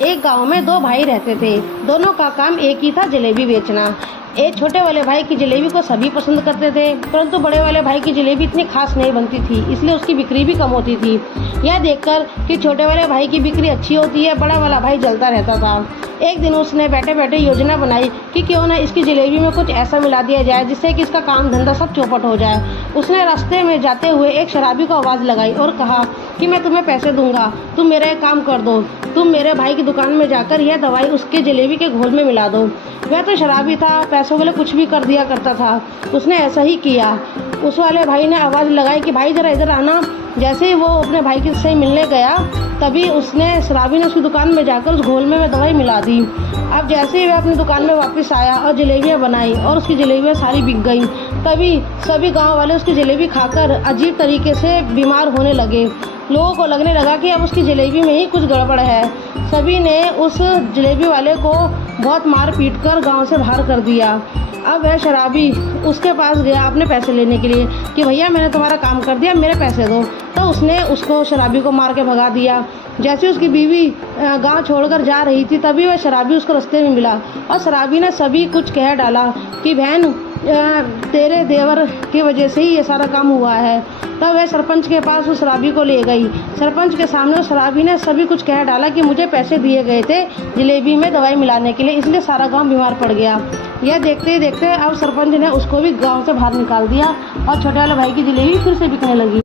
एक गांव में दो भाई रहते थे। दोनों का काम एक ही था, जलेबी बेचना। एक छोटे वाले भाई की जलेबी को सभी पसंद करते थे, परंतु बड़े वाले भाई की जलेबी इतनी खास नहीं बनती थी, इसलिए उसकी बिक्री भी कम होती थी। यह देखकर कि छोटे वाले भाई की बिक्री अच्छी होती है, बड़ा वाला भाई जलता रहता था। एक दिन उसने बैठे बैठे योजना बनाई कि क्यों ना इसकी जलेबी में कुछ ऐसा मिला दिया जाए जिससे कि इसका काम धंधा सब चौपट हो जाए। उसने रास्ते में जाते हुए एक शराबी को आवाज़ लगाई और कहा कि मैं तुम्हें पैसे दूंगा, तुम मेरा एक काम कर दो, तुम मेरे भाई की दुकान में जाकर यह दवाई उसके जलेबी के घोल में मिला दो। वह तो शराबी था, पैसों के लिए कुछ भी कर दिया करता था। उसने ऐसा ही किया। उस वाले भाई ने आवाज़ लगाई कि भाई ज़रा इधर आना। जैसे ही वो अपने भाई के से मिलने गया, तभी शराबी ने उसकी दुकान में जाकर उस घोल में वह दवाई मिला दी। अब जैसे ही वह अपनी दुकान में वापस आया और जलेबियाँ बनाई और उसकी जलेबियाँ सारी बिक गईं, तभी सभी गांव वाले उसकी जलेबी खाकर अजीब तरीके से बीमार होने लगे। लोगों को लगने लगा कि अब उसकी जलेबी में ही कुछ गड़बड़ है। सभी ने उस जलेबी वाले को बहुत मार पीट कर गाँव से बाहर कर दिया। अब वह शराबी उसके पास गया अपने पैसे लेने के लिए कि भैया मैंने तुम्हारा काम कर दिया, मेरे पैसे दो। तो उसने उसको शराबी को मार के भगा दिया। जैसे उसकी बीवी गांव छोड़कर जा रही थी, तभी वह शराबी उसको रास्ते में मिला और शराबी ने सभी कुछ कह डाला कि बहन तेरे देवर की वजह से ही ये सारा काम हुआ है। तब वह सरपंच के पास उस शराबी को ले गई। सरपंच के सामने उस शराबी ने सभी कुछ कह डाला कि मुझे पैसे दिए गए थे जलेबी में दवाई मिलाने के लिए, इसलिए सारा गांव बीमार पड़ गया। यह देखते ही देखते अब सरपंच ने उसको भी गांव से बाहर निकाल दिया और छोटे वाले भाई की जलेबी फिर से बिकने लगी।